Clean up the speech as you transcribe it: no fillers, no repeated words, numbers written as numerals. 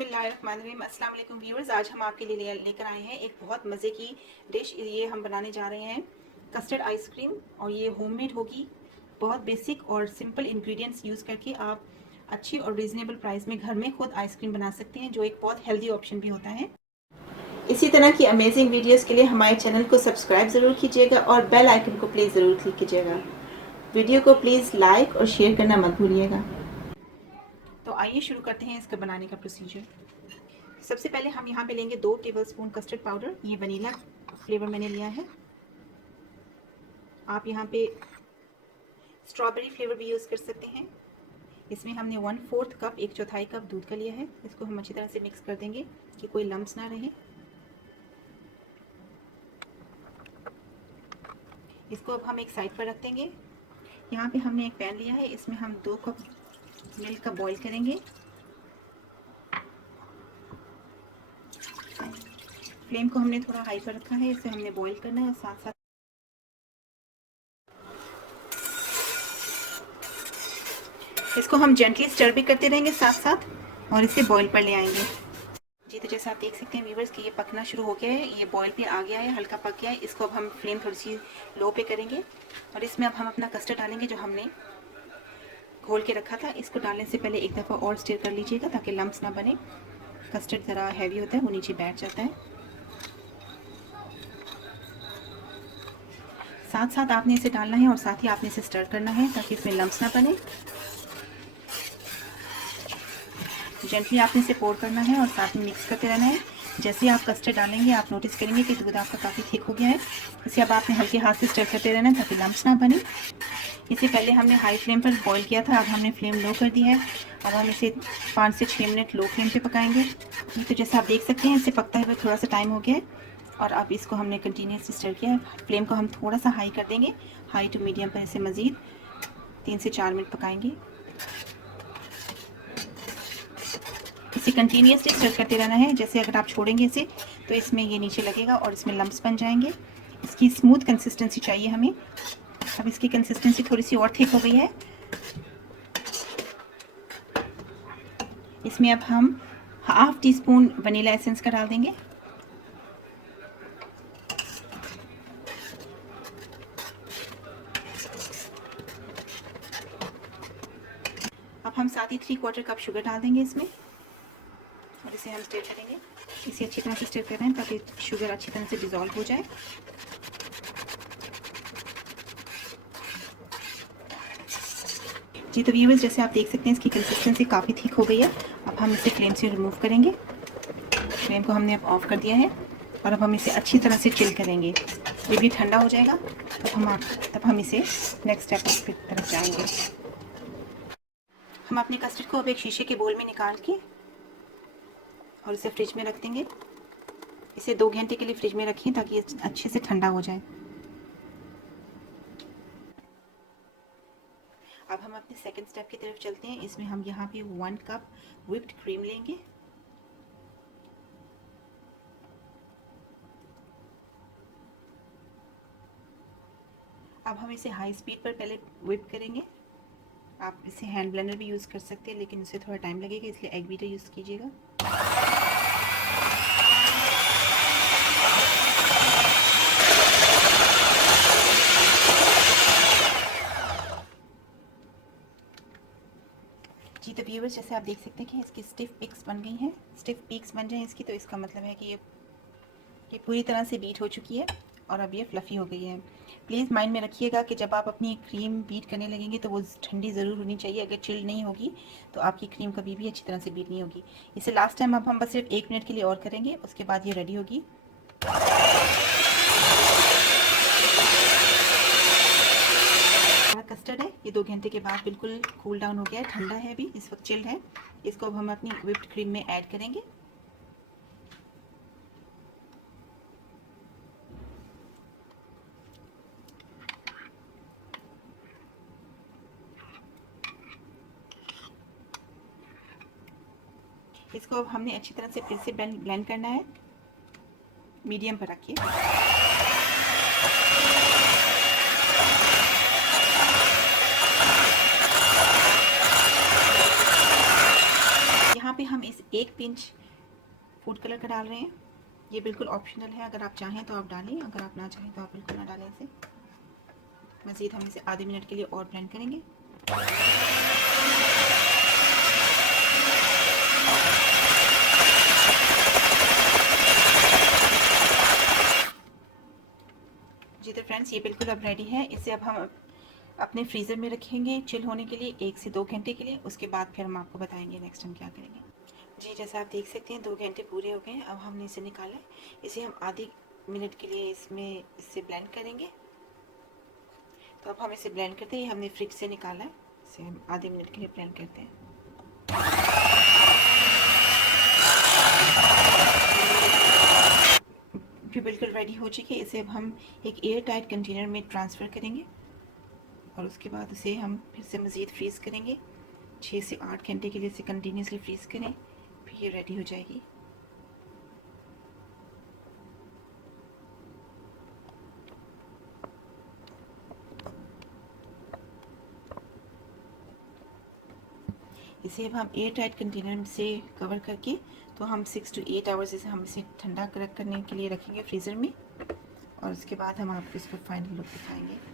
बिस्मिल्लाहिर्रहमानिर्रहीम। अस्सलाम वालेकुम व्यूअर्स, आज हम आपके लिए लेकर आए हैं एक बहुत मज़े की डिश। ये हम बनाने जा रहे हैं कस्टर्ड आइसक्रीम, और ये होममेड होगी। बहुत बेसिक और सिंपल इंग्रेडिएंट्स यूज़ करके आप अच्छी और रीज़नेबल प्राइस में घर में खुद आइसक्रीम बना सकते हैं, जो एक बहुत हेल्दी ऑप्शन भी होता है। इसी तरह की अमेजिंग वीडियोज़ के लिए हमारे चैनल को सब्सक्राइब ज़रूर कीजिएगा और बेल आइकन को प्लीज़ ज़रूर क्लिक कीजिएगा। वीडियो को प्लीज़ लाइक और शेयर करना मत भूलिएगा। तो आइए शुरू करते हैं इसका बनाने का प्रोसीजर। सबसे पहले हम यहाँ पे लेंगे 2 टेबलस्पून कस्टर्ड पाउडर। ये वनीला फ्लेवर मैंने लिया है। आप यहाँ पे स्ट्रॉबेरी फ्लेवर भी यूज़ कर सकते हैं। इसमें हमने 1/4 कप, 1/4 कप दूध का लिया है। इसको हम अच्छी तरह से मिक्स कर देंगे कि कोई लम्स ना रहे। इसको अब हम एक साइड पर रख देंगे। यहाँ पे हमने एक पैन लिया है, इसमें हम 2 कप मिल्क का बॉईल करेंगे। फ्लेम को हमने थोड़ा हाई पर रखा है, इसे हमने बॉईल करना है और साथ साथ इसको हम जेंटली स्टर भी करते रहेंगे साथ साथ, और इसे बॉईल पर ले आएंगे। जी, तो जैसे आप देख सकते हैं व्यूवर्स कि ये पकना शुरू हो गया है, ये बॉईल पे आ गया है, हल्का पक गया है। इसको अब हम फ्लेम थोड़ी सी लो पे करेंगे और इसमें अब हम अपना कस्टर्ड डालेंगे जो हमने घोल के रखा था। इसको डालने से पहले एक दफ़ा और स्टिर कर लीजिएगा ताकि लम्स ना बने। कस्टर्ड ज़रा हैवी होता है, वो नीचे बैठ जाता है। साथ साथ आपने इसे डालना है और साथ ही आपने इसे स्टर करना है ताकि इसमें लम्स ना बने। जेंटली आपने इसे पोर करना है और साथ में मिक्स करते रहना है। जैसे आप कस्टर्ड डालेंगे आप नोटिस करेंगे कि दूध आपका काफ़ी थिक हो गया है। इसे अब आपने हल्के हाथ से स्टर करते रहना है ताकि लम्स ना बने। इसे पहले हमने हाई फ्लेम पर बॉईल किया था, अब हमने फ्लेम लो कर दी है। अब हम इसे 5 से 6 मिनट लो फ्लेम पे पकाएंगे। तो जैसे आप देख सकते हैं इसे पकता हुए थोड़ा सा टाइम हो गया है और अब इसको हमने कंटिन्यूसली स्टर किया है। फ्लेम को हम थोड़ा सा हाई कर देंगे, हाई टू मीडियम पर इसे मज़ीद 3 से 4 मिनट पकाएंगे। इसे कंटिन्यूसली स्टर करते रहना है। जैसे अगर आप छोड़ेंगे इसे तो इसमें ये नीचे लगेगा और इसमें लम्स बन जाएंगे। इसकी स्मूथ कंसिस्टेंसी चाहिए हमें। अब इसकी कंसिस्टेंसी थोड़ी सी और थिक हो गई है। इसमें अब हम 1/2 टीस्पून वनीला एसेंस का डाल देंगे। अब हम साथ ही 3/4 कप शुगर डाल देंगे इसमें और इसे हम स्टर करेंगे। इसे अच्छी तरह से स्टर कर रहे हैं ताकि शुगर अच्छी तरह से डिज़ोल्व हो जाए। जी, तो व्यूअर्स जैसे आप देख सकते हैं इसकी कंसिस्टेंसी काफ़ी थिक हो गई है। अब हम इसे फ्लेम से रिमूव करेंगे। फ्लेम को हमने अब ऑफ कर दिया है और अब हम इसे अच्छी तरह से चिल करेंगे। जब ये ठंडा हो जाएगा तब हम इसे नेक्स्ट स्टेप की तरफ जाएंगे। हम अपने कस्टर्ड को अब एक शीशे के बोल में निकाल के और इसे फ्रिज में रख देंगे। इसे 2 घंटे के लिए फ्रिज में रखें ताकि ये अच्छे से ठंडा हो जाए। अब हम अपने सेकंड स्टेप की तरफ चलते हैं। इसमें हम यहाँ पे 1 कप व्हिप्ड क्रीम लेंगे। अब हम इसे हाई स्पीड पर पहले व्हिप करेंगे। आप इसे हैंड ब्लेंडर भी यूज़ कर सकते हैं, लेकिन इससे थोड़ा टाइम लगेगा, इसलिए एग बीटर यूज़ कीजिएगा। जी, तो व्यूअर्स जैसे आप देख सकते हैं कि इसकी स्टिफ पिक्स बन गई हैं। स्टिफ पीक्स बन जाए इसकी तो इसका मतलब है कि ये पूरी तरह से बीट हो चुकी है और अब ये फ्लफ़ी हो गई है। प्लीज़ माइंड में रखिएगा कि जब आप अपनी क्रीम बीट करने लगेंगे तो वो ठंडी ज़रूर होनी चाहिए। अगर चिल्ड नहीं होगी तो आपकी क्रीम कभी भी अच्छी तरह से बीट नहीं होगी। इसे लास्ट टाइम अब हम बस सिर्फ 1 मिनट के लिए और करेंगे, उसके बाद ये रेडी होगी। कस्टर्ड है, ये 2 घंटे के बाद बिल्कुल कूल डाउन हो गया है, ठंडा है अभी, इस वक्त चिल्ड है। इसको अब हम अपनी व्हिप्ड क्रीम में ऐड करेंगे। इसको अब हमने अच्छी तरह से फिर से ब्लेंड करना है। मीडियम पर रखिए। पे हम इस 1 पिंच फूड कलर का डाल रहे हैं। ये बिल्कुल ऑप्शनल है, अगर आप चाहें तो आप डालें, अगर आप ना चाहें तो आप बिल्कुल ना डालें इसे। मज़ीद हम इसे आधे मिनट के लिए और ब्लेंड करेंगे। जी तो फ्रेंड्स, ये बिल्कुल अब रेडी है। इसे अब हम अपने फ्रीज़र में रखेंगे चिल होने के लिए 1 से 2 घंटे के लिए। उसके बाद फिर हम आपको बताएंगे नेक्स्ट हम क्या करेंगे। जी जैसा आप देख सकते हैं 2 घंटे पूरे हो गए हैं। अब हमने इसे निकाला है। इसे हम आधे मिनट के लिए इससे ब्लेंड करेंगे। तो अब हम इसे ब्लेंड करते हैं। हमने फ्रिज से निकाला है, इसे हम आधे मिनट के लिए ब्लेंड करते हैं। फिर बिल्कुल रेडी हो चुकी है। इसे अब हम एक एयर टाइट कंटेनर में ट्रांसफ़र करेंगे और उसके बाद उसे हम फिर से मज़ीद फ्रीज़ करेंगे। 6 से 8 घंटे के लिए इसे कंटिन्यूसली फ्रीज़ करें, फिर ये रेडी हो जाएगी। इसे अब हम एयर टाइट कंटेनर से कवर करके तो हम 6 to 8 आवर्स हम इसे ठंडा करने के लिए रखेंगे फ्रीज़र में, और उसके बाद हम आपको इसका फाइनल लुक दिखाएंगे।